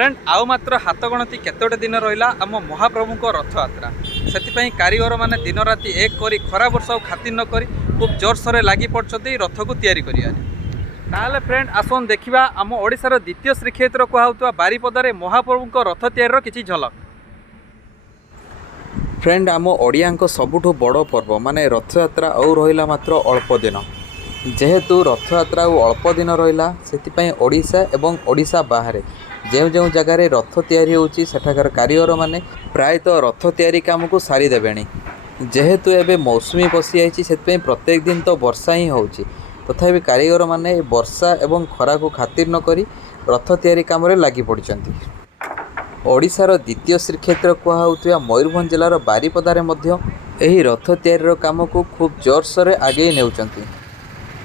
Friend आउ मात्र हाथ गणती केतोटे दिन रहा आम महाप्रभु रथयात्रा से कारीगर मैंने दिन राति एक कर खरा वर्षा खातिर न करी खूब जोरसोर लगी पड़ते रथ को तैयारी करें। फ्रेंड आसन देखा आम ओडिशार द्वितीय श्रीक्षेत्र कहूआ बारिपदारे महाप्रभु रथ तैयारी किसी झलक। फ्रेंड आम ओडिया सबुठु बड़ पर्व माने रथयात्रा और रहा मात्र अल्प दिन जेहेतु रथयात्रा अल्प दिन रहा से ओडिशा एवं ओडिशा बाहर जो जो जगार रथ तैयारी होची सेठाकार कारीगर माने प्रायतः रथ तैयारी काम को सारी देबेनी जेहेतु एबे मौसुमी पशि आइछि से प्रत्येक दिन तो वर्षा ही होची तथापि कारीगर माने वर्षा एवं खरा को खातिर न करी रथ तैयारी काम रे लागि पड़िचंती। ओडिशार द्वितीय श्रीक्षेत्र कहउतुवा मयूरभंज जिलार बारिपदारे मध्य एही रथ तैयारी काम को खूब जोरसोर आगे नेउचंती।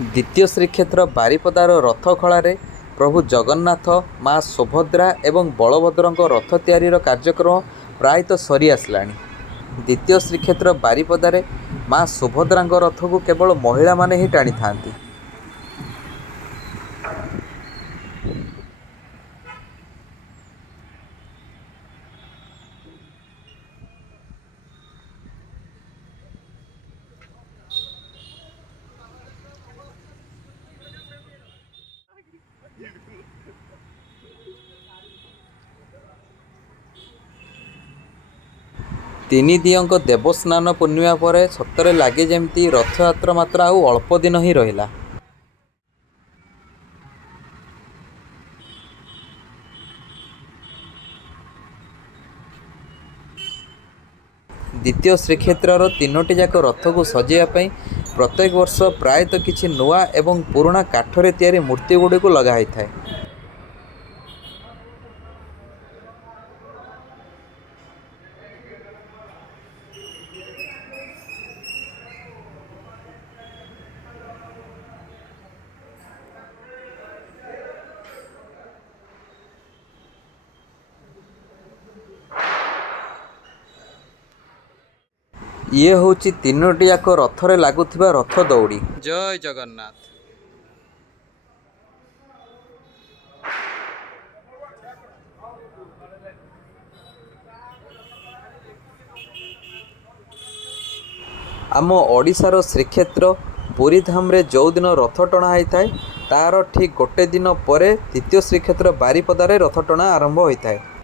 द्वितीय श्रीक्षेत्र बारिपदार रथ खଳାରେ प्रभु जगन्नाथ माँ सुभद्रा एवं बलभद्र रथ तैयारी कार्यक्रम प्रायतः सरी आसलानी। द्वितीय श्रीक्षेत्र बारिपदारे माँ सुभद्रा रथ को केवल महिला माने ही टाणी थांती। तीन दियंक देवस्नान पूर्णिमा पर सतरे लगे जमती रथयात्रा मात्र आउ अल्प दिन ही रहिला। द्वितीय श्रीक्षेत्र तीनोटी जाक रथ को सजाइवाई प्रत्येक वर्ष प्रायतः किसी नुआ एवं पुराणा काठरे तैयारी मूर्ति गुड़ी को लगाई थाए। ये होची तीनोटी जाक रथरे लागुथिबा रथ दौड़ी। जय जगन्नाथ। आम ओडिशार श्रीक्षेत्र पुरी धाम रे जो दिन रथ टଣା होता है तार ठीक गोटे दिन पर द्वितीय श्रीक्षेत्र बारिपदारे रथ टଣା आरंभ होता है।